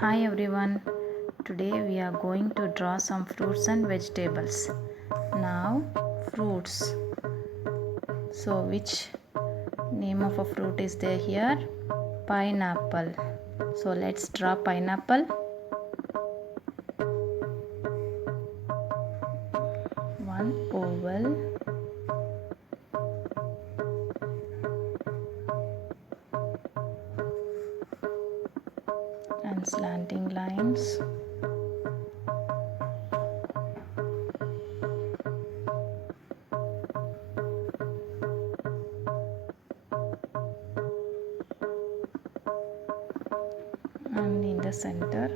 Hi everyone, today we are going to draw some fruits and vegetables. Now, fruits. So, which name of a fruit is there here? Pineapple. So, let's draw pineapple. One oval. And slanting lines. And in the center,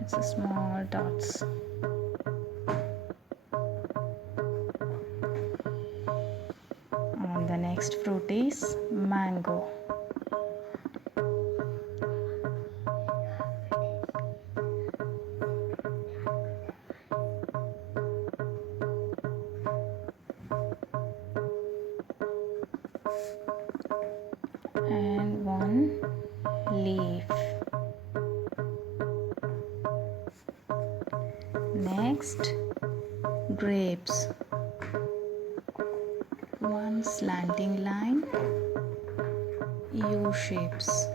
it's a small dots. And the next fruit is mango. And one leaf. Next, grapes. One slanting line, U shapes.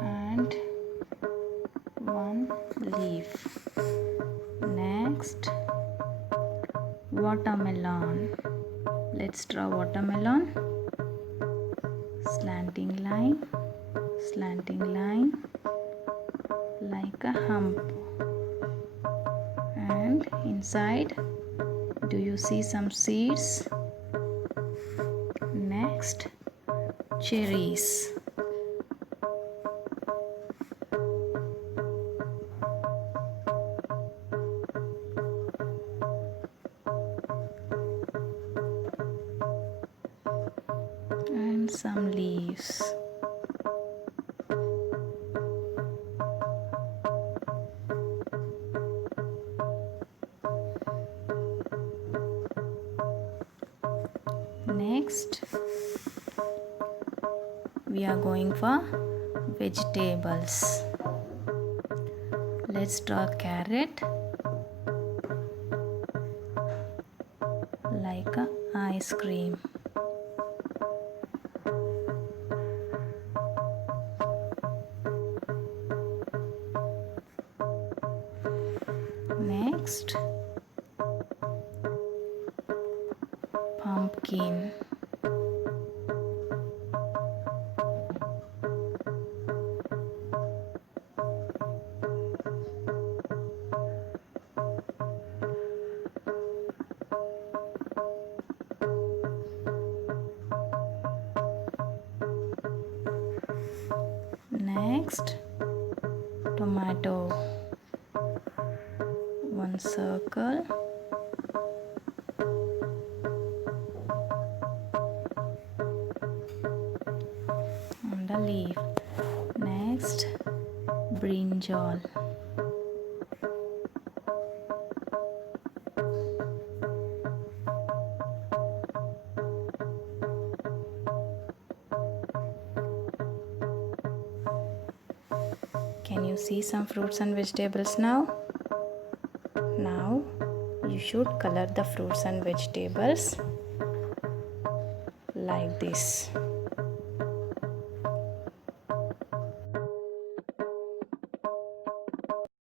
And one leaf. Next, watermelon. Let's draw watermelon. Slanting line, like a hump. And inside, do you see some seeds? Next, cherries. And some leaves. Next, we are going for vegetables. Let's draw carrot like a ice cream. Next, pumpkin. Next, tomato. One circle. And a leaf. Next, brinjal. Can you see some fruits and vegetables now? Now you should color the fruits and vegetables like this.